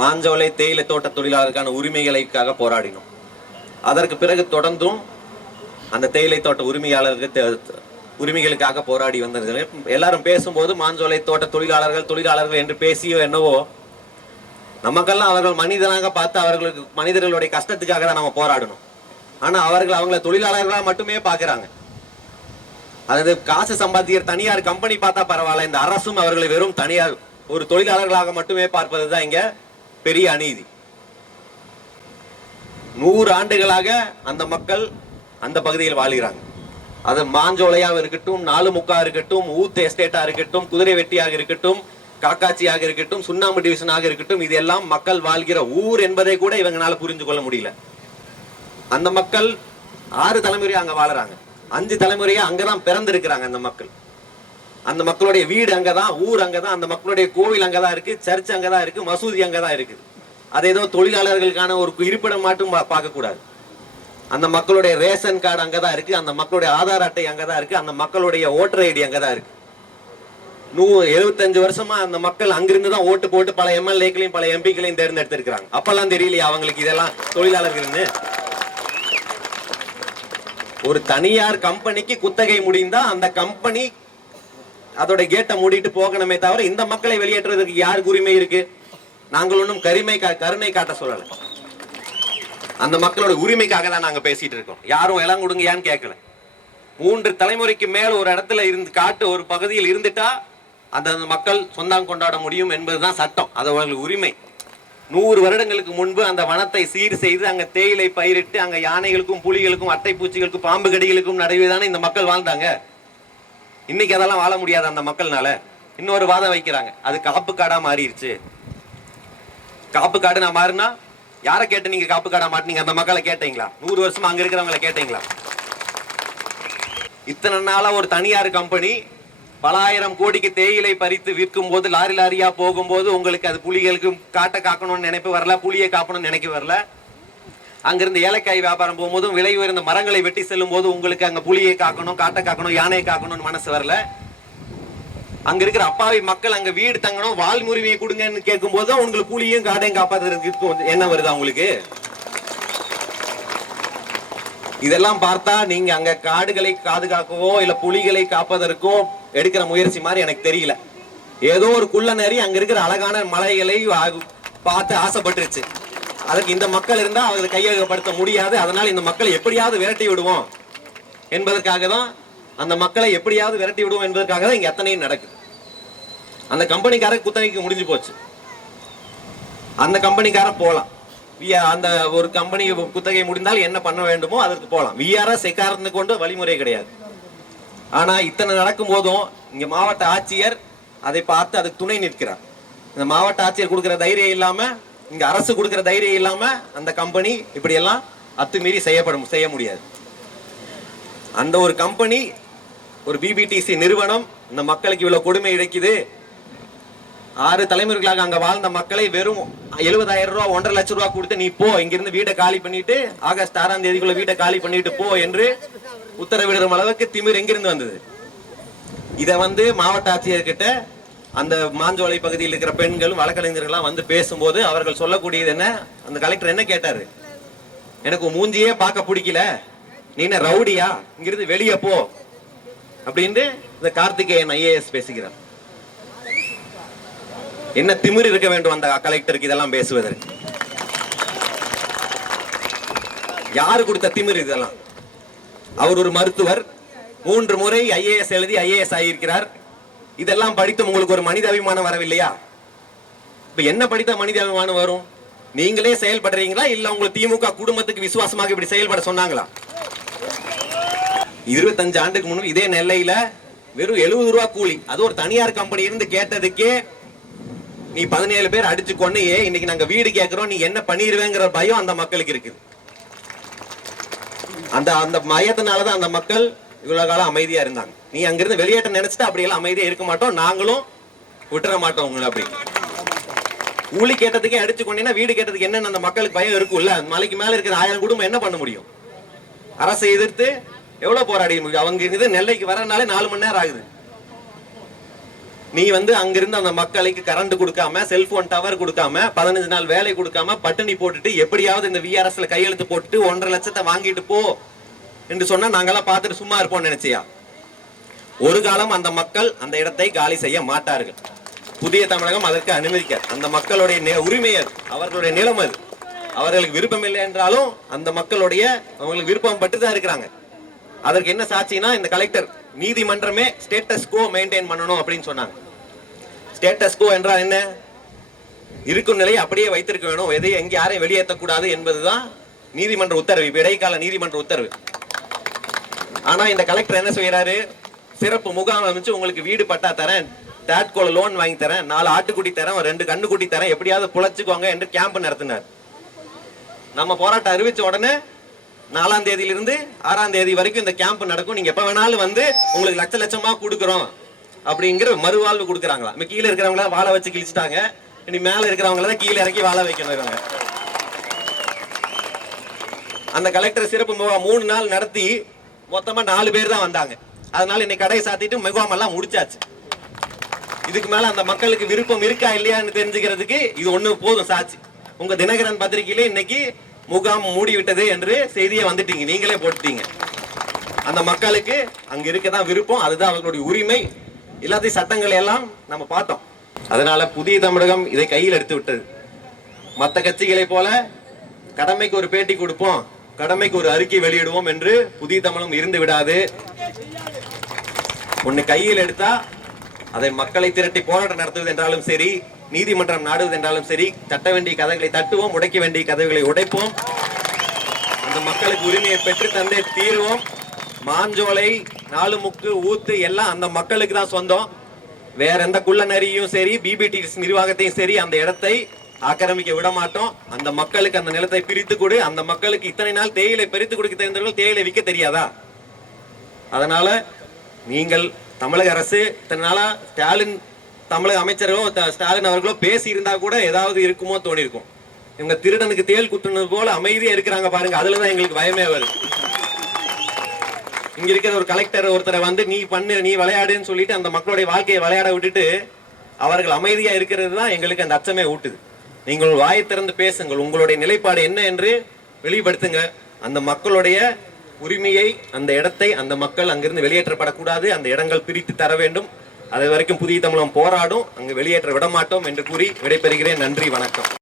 மாஞ்சோலை தேயிலை தோட்ட தொழிலாளருக்கான உரிமைகளுக்காக போராடினோம். அதற்கு பிறகு தொடர்ந்தும் அந்த தேயிலை தோட்ட உரிமையாளருக்கு உரிமைகளுக்காக போராடி வந்தது எல்லாரும் பேசும்போது மாஞ்சோலை தோட்ட தொழிலாளர்கள் தொழிலாளர்கள் என்று பேசியோ என்னவோ நமக்கெல்லாம் அவர்கள் மனிதனாக பார்த்து அவர்களுக்கு மனிதர்களுடைய கஷ்டத்துக்காக தான் நம்ம போராடணும் ஆனால் அவர்கள் அவங்கள தொழிலாளர்களாக மட்டுமே பார்க்குறாங்க. அதாவது காசு சம்பாதிக்கிற தனியார் கம்பெனி பார்த்தா பரவாயில்ல. இந்த அரசும் அவர்களை வெறும் தனியார் ஒரு தொழிலாளர்களாக மட்டுமே பார்ப்பது தான் இங்கே பெரிய அநீதி. நூறு ஆண்டுகளாக அந்த மக்கள் அந்த பகுதியில் வாழ்கிறாங்க. அது மாஞ்சோலையாக இருக்கட்டும் நாலு முக்கா இருக்கட்டும் ஊத்து எஸ்டேட்டா இருக்கட்டும் குதிரை வெட்டியாக இருக்கட்டும் காக்காட்சியாக இருக்கட்டும் சுண்ணாம்பு டிவிஷனாக இருக்கட்டும் இது எல்லாம் மக்கள் வாழ்கிற ஊர் என்பதை கூட இவங்களால புரிந்து கொள்ள முடியல. அந்த மக்கள் ஆறு தலைமுறையா அங்க வாழறாங்க. அஞ்சு தலைமுறையா அங்கதான் பிறந்திருக்கிறாங்க அந்த மக்கள். அந்த மக்களுடைய வீடு அங்கதான் ஊர் அங்கதான் அந்த மக்களுடைய கோவில் அங்கதான் இருக்கு சர்ச் அங்கதான் இருக்கு மசூதி அங்கதான் இருக்குது. அது ஏதோ தொழிலாளர்களுக்கான ஒரு இருப்பிடம் மட்டும் பா- பார்க்க கூடாது அந்த மக்களுடைய ரேஷன் கார்டு அங்கதான் இருக்கு அந்த மக்களுடைய ஆதார் அட்டை அங்கதான் இருக்கு அந்த மக்களுடைய ஓட்டர் ஐடி அங்கதான் இருக்கு. நூ எழுபத்தஞ்சு வருஷமா அந்த மக்கள் அங்கிருந்து தான் ஓட்டு போட்டு பல எம்எல்ஏக்களையும் பல எம்பிக்களையும் தேர்ந்தெடுத்திருக்கிறாங்க. அப்பெல்லாம் தெரியலையா அவங்களுக்கு இதெல்லாம் தொழிலாளர்கள்னு. ஒரு தனியார் கம்பெனிக்கு குத்தகை முடிந்தா அந்த கம்பெனி அதோட கேட்டை மூடிட்டு போகணுமே தவிர இந்த மக்களை வெளியேற்றுவதற்கு யாருக்கு உரிமை இருக்கு? நாங்கள் ஒன்றும் கருமை கா- கருணை காட்ட சொல்லல. அந்த மக்களோட உரிமைக்காக தான் நாங்கள் பேசிட்டு இருக்கோம். யாரும் இளம் கொடுங்க ஏன்னு கேட்கல மூன்று தலைமுறைக்கு மேல் ஒரு இடத்துல இருந்து காட்டு ஒரு பகுதியில் இருந்துட்டா அந்த அந்த மக்கள் சொந்தம் கொண்டாட முடியும் என்பதுதான் சட்டம். அது அவர்களுக்கு உரிமை. நூறு வருடங்களுக்கு முன்பு அந்த வனத்தை சீர் செய்து அங்க தேயிலை பயிரிட்டு அங்க யானைகளுக்கும் புலிகளுக்கும் அட்டை பூச்சிகளுக்கும் பாம்பு கடிகளுக்கும் நடுவே தானே இந்த மக்கள் வாழ்ந்தாங்க. இன்னைக்கு அதெல்லாம் வாழ முடியாது அந்த மக்கள்னால இன்னொரு வாதம் வைக்கிறாங்க. அது காப்பு காடா மாறிடுச்சு காப்பு காடு நான் மாறினா? யாரை கேட்டு நீங்க காப்பு காடா மாட்டினீங்க? அந்த மக்களை கேட்டீங்களா? நூறு வருஷமா அங்க இருக்கிறவங்களை கேட்டீங்களா? இத்தனை நாளா ஒரு தனியார் கம்பெனி பல ஆயிரம் கோடிக்கு தேயிலை பறித்து விற்கும் போது லாரி லாரியா போகும்போது உங்களுக்கு அது புலிகளுக்கு காட்டை காக்கணும்னு நினைப்பு வரல புலியை காக்கணும்னு நினைக்க வரல. அங்கிருந்து ஏலக்காய் வியாபாரம் போகும்போதும் விலை உயர்ந்த மரங்களை வெட்டி செல்லும் போது உங்களுக்கு அங்க புலியை காக்கணும் காட்டை காக்கணும் யானையை காக்கணும்னு மனசு வரல. அங்க இருக்கிற அப்பாவி மக்கள் அங்க வீடு தங்கணும் வால் கொடுங்கன்னு கேட்கும் போது உங்களுக்கு புலியும் காடையும் காப்பாத்துறதுக்கு என்ன வருதா உங்களுக்கு? இதெல்லாம் பார்த்தா நீங்க அங்க காடுகளை பாதுகாக்கவோ இல்ல புலிகளை காப்பதற்கோ எடுக்கிற முயற்சி மாதிரி எனக்கு தெரியல. ஏதோ ஒரு குள்ள நரி அங்க இருக்கிற அழகான மலைகளை பார்த்து ஆசைப்பட்டுருச்சு. அதுக்கு இந்த மக்கள் இருந்தால் அவர்களை கையகப்படுத்த முடியாது. அதனால் இந்த மக்களை எப்படியாவது விரட்டி விடுவோம் என்பதற்காக தான் அந்த மக்களை எப்படியாவது விரட்டி விடுவோம் என்பதற்காக தான் இங்கே எத்தனையும் நடக்குது. அந்த கம்பெனிக்கார குத்தகைக்கு முடிஞ்சு போச்சு. அந்த கம்பெனிக்காரன் போகலாம். வி- அந்த ஒரு கம்பெனி குத்தகை முடிந்தால் என்ன பண்ண வேண்டுமோ அதற்கு போலாம் விஆர்எஸ் எக்காரந்து கொண்டு வழிமுறை கிடையாது. ஆனா இத்தனை நடக்கும் போதும் இங்க மாவட்ட ஆட்சியர் அதை பார்த்து அதுக்கு துணை நிற்கிறார். இந்த மாவட்ட ஆட்சியர் கொடுக்குற தைரியம் இல்லாமல் இங்க அரசு கொடுக்கிற தைரியம் இல்லாம அந்த கம்பெனி இப்படி எல்லாம் அத்துமீறி செய்யப்படும் செய்ய முடியாது. அந்த ஒரு கம்பெனி ஒரு பிபிடிசி நிறுவனம் இந்த மக்களுக்கு இவ்வளவு கொடுமை இழைக்குது. ஆறு தலைமுறைகளாக அங்க வாழ்ந்த மக்களை வெறும் எழுபதாயிரம் ரூபாய் ஒன்றரை லட்சம் ரூபாய் கொடுத்து நீ போ இங்கிருந்து வீட்டை காலி பண்ணிட்டு ஆகஸ்ட் ஆறாம் தேதிக்குள்ள வீட்டை காலி பண்ணிட்டு போ என்று உத்தரவிடுற அளவுக்கு திமிர் எங்கிருந்து வந்தது? இதை வந்து மாவட்ட ஆட்சியர்கிட்ட அந்த மாஞ்சோலை பகுதியில் இருக்கிற பெண்கள் வழக்கறிஞர்கள்லாம் வந்து பேசும்போது அவர்கள் சொல்லக்கூடியது என்ன? அந்த கலெக்டர் என்ன கேட்டாரு? எனக்கு மூஞ்சியே பார்க்க பிடிக்கல. நீ என்ன ரவுடியா? இங்கிருந்து வெளியே போ. அப்படின்ட்டு இந்த கார்த்திகேயன் ஐஏஎஸ் பேசுகிறார். என்ன திமிர் இருக்க வேண்டும் அந்த கலெக்டருக்கு இதெல்லாம் பேசுவதற்கு? யாரு கொடுத்த திமிர் இதெல்லாம்? அவர் ஒரு மருத்துவர். மூன்று முறை ஐஏஎஸ் எழுதி ஐஏஎஸ் ஆகியிருக்கிறார். இதெல்லாம் படித்து உங்களுக்கு ஒரு மனித அபிமானம் வரவில்லையா? இப்ப என்ன படித்த மனித அபிமானம் வரும்? நீங்களே செயல்படுறீங்களா? இல்ல உங்களுக்கு திமுக குடும்பத்துக்கு விசுவாசமாக இப்படி செயல்பட சொன்னாங்களா? இருபத்தஞ்சு ஆண்டுக்கு முன்பு இதே நெல்லையில வெறும் எழுபது ரூபா கூலி. அது ஒரு தனியார் கம்பெனி இருந்து கேட்டதுக்கே நீ பதினேழு பேர் அடிச்சு கொன்னையே இன்னைக்கு நாங்க வீடு கேட்கிறோம் நீ என்ன பண்ணிடுவேங்கிற பயம் அந்த மக்களுக்கு இருக்குது. அந்த அந்த மயத்தினாலதான் அந்த மக்கள் இவ்வளவு காலம் அமைதியா இருந்தாங்க. நீ அங்கிருந்து வெளியேற்ற நினைச்சிட்டு அப்படியெல்லாம் அமைதியா இருக்க மாட்டோம். நாங்களும் விட்டுற மாட்டோம் உங்களை அப்படி. ஊழி கேட்டதுக்கே அடிச்சு கொண்டீங்கன்னா வீடு கேட்டதுக்கு என்னன்னு அந்த மக்களுக்கு பயம் இருக்கும்ல? மலைக்கு மேல இருக்கிற ஆயிரம் குடும்பம் என்ன பண்ண முடியும்? அரசை எதிர்த்து எவ்வளவு போராடி முடியும்? அவங்க இது நெல்லைக்கு வரனாலே நாலு மணி நேரம் ஆகுது. நீ வந்து அங்கிருந்து அந்த மக்களுக்கு கரண்ட் கொடுக்காம செல்போன் டவர் கொடுக்காம பதினஞ்சு நாள் வேலை கொடுக்காம பட்டினி போட்டுட்டு எப்படியாவது இந்த விஆர்எஸ்ல கையெழுத்து போட்டுட்டு ஒன்றரை லட்சத்தை வாங்கிட்டு போ. என்று சொன்னா நாங்கெல்லாம் பார்த்துட்டு சும்மா இருப்போம் நினைச்சியா? ஒரு காலம் அந்த மக்கள் அந்த இடத்தை காலி செய்ய மாட்டார்கள். புதிய தமிழகம் அதற்கு அனுமதிக்க அந்த மக்களுடைய உரிமை அது அவர்களுடைய நிலம் அது. அவர்களுக்கு விருப்பம் இல்லை என்றாலும் அந்த மக்களுடைய அவங்களுக்கு விருப்பம் பட்டு தான் இருக்கிறாங்க. அதற்கு என்ன சாட்சினா இந்த கலெக்டர் நீதிமன்றமே ஸ்டேட்டஸ் கோ மெயின்டைன் பண்ணணும் அப்படின்னு சொன்னாங்க. ஸ்டேட்டஸ் கோ என்றால் என்ன? இருக்கும் நிலையை அப்படியே வைத்திருக்க வேணும். எதையும் எங்கே யாரையும் வெளியேற்றக்கூடாது என்பதுதான் நீதிமன்ற உத்தரவு. இடைக்கால நீதிமன்ற உத்தரவு. ஆனா இந்த கலெக்டர் என்ன செய்யறாரு? சிறப்பு முகாம் அமைச்சு உங்களுக்கு வீடு பட்டா தரேன். டேட்கோல லோன் வாங்கி தரேன். நாலு ஆட்டுக்குட்டி தரேன். ஒரு ரெண்டு கண்ணுக்குட்டி தரேன். எப்படியாவது புழைச்சுக்கோங்க என்று கேம்ப் நடத்தினார். நம்ம போராட்டம் அறிவிச்ச உடனே நாலாம் தேதியிலிருந்து ஆறாம் தேதி வரைக்கும் இந்த கேம்ப் நடக்கும். நீங்க எப்ப வேணாலும் வந்து உங்களுக்கு லட்ச லட்சமா கொடுக்குறோம் அப்படிங்கிற மறுவாழ்வு கொடுக்குறாங்களா? இப்ப கீழே இருக்கிறவங்கள வாழை வச்சு கிழிச்சிட்டாங்க. இனி மேல இருக்கிறவங்கள தான் கீழே இறக்கி வாழ வைக்கணும் அந்த கலெக்டர் சிறப்பு முகாம் மூணு நாள் நடத்தி மொத்தமா நாலு பேர் தான் வந்தாங்க. அதனால இன்னைக்கு கடையை சாத்திட்டு முகாம் எல்லாம் முடிச்சாச்சு. இதுக்கு மேல அந்த மக்களுக்கு விருப்பம் இருக்கா இல்லையான்னு தெரிஞ்சுக்கிறதுக்கு இது ஒண்ணு போதும் சாட்சி. உங்க தினகரன் பத்திரிகையில இன்னைக்கு முகாம் மூடி விட்டது என்று செய்தியை வந்துட்டீங்க. நீங்களே போட்டீங்க அந்த மக்களுக்கு அங்க இருக்கதான் விருப்பம் அதுதான் அவர்களுடைய உரிமை. எல்லாத்தையும் சட்டங்களை எல்லாம் நம்ம பார்த்தோம். அதனால புதிய தமிழகம் இதை கையில் எடுத்து விட்டது. மற்ற கட்சிகளை போல கடமைக்கு ஒரு பேட்டி கொடுப்போம் கடமைக்கு ஒரு அறிக்கை வெளியிடுவோம் என்று புதிய தமிழகம் இருந்து விடாது. ஒன்று கையில் எடுத்தா அதை மக்களை திரட்டி போராட்டம் நடத்துவது என்றாலும் சரி நீதிமன்றம் நாடுவது என்றாலும் சரி தட்ட வேண்டிய கதைகளை தட்டுவோம் உடைக்க வேண்டிய கதவுகளை உடைப்போம். அந்த மக்களுக்கு உரிமையை பெற்று தந்தே தீருவோம். மாஞ்சோலை நாலு முக்கு ஊத்து எல்லாம் அந்த மக்களுக்கு தான் சொந்தம். வேற எந்த குள்ள நரியும் சரி பிபிடிஎஸ் நிர்வாகத்தையும் சரி அந்த இடத்தை ஆக்கிரமிக்க விட மாட்டோம். அந்த மக்களுக்கு அந்த நிலத்தை பிரித்து கொடு. அந்த மக்களுக்கு இத்தனை நாள் தேயிலை பிரித்து கொடுக்க தெரிந்தவர்கள் தேயிலை விற்க தெரியாதா? அதனால நீங்கள் தமிழக அரசு இத்தனை நாளா ஸ்டாலின் தமிழக அமைச்சரோ ஸ்டாலின் அவர்களோ பேசி இருந்தா கூட ஏதாவது இருக்குமோ தோணிருக்கும் இவங்க திருடனுக்கு தேல் குத்துனது போல அமைதியா இருக்கிறாங்க பாருங்க. அதுலதான் எங்களுக்கு பயமே வருது. இங்க இருக்கிற ஒரு கலெக்டர் ஒருத்தரை வந்து நீ பண்ணு நீ விளையாடுன்னு சொல்லிட்டு அந்த மக்களுடைய வாழ்க்கையை விளையாட விட்டுட்டு அவர்கள் அமைதியா இருக்கிறது தான் எங்களுக்கு அந்த அச்சமே ஊட்டுது. நீங்கள் வாயை திறந்து பேசுங்கள். உங்களுடைய நிலைப்பாடு என்ன என்று வெளிப்படுத்துங்க. அந்த மக்களுடைய உரிமையை அந்த இடத்தை அந்த மக்கள் அங்கிருந்து வெளியேற்றப்படக்கூடாது. அந்த இடங்கள் பிரித்து தர வேண்டும். அது வரைக்கும் புதிய தமிழகம் போராடும். அங்கு வெளியேற்ற விட மாட்டோம் என்று கூறி விடைபெறுகிறேன். நன்றி வணக்கம்.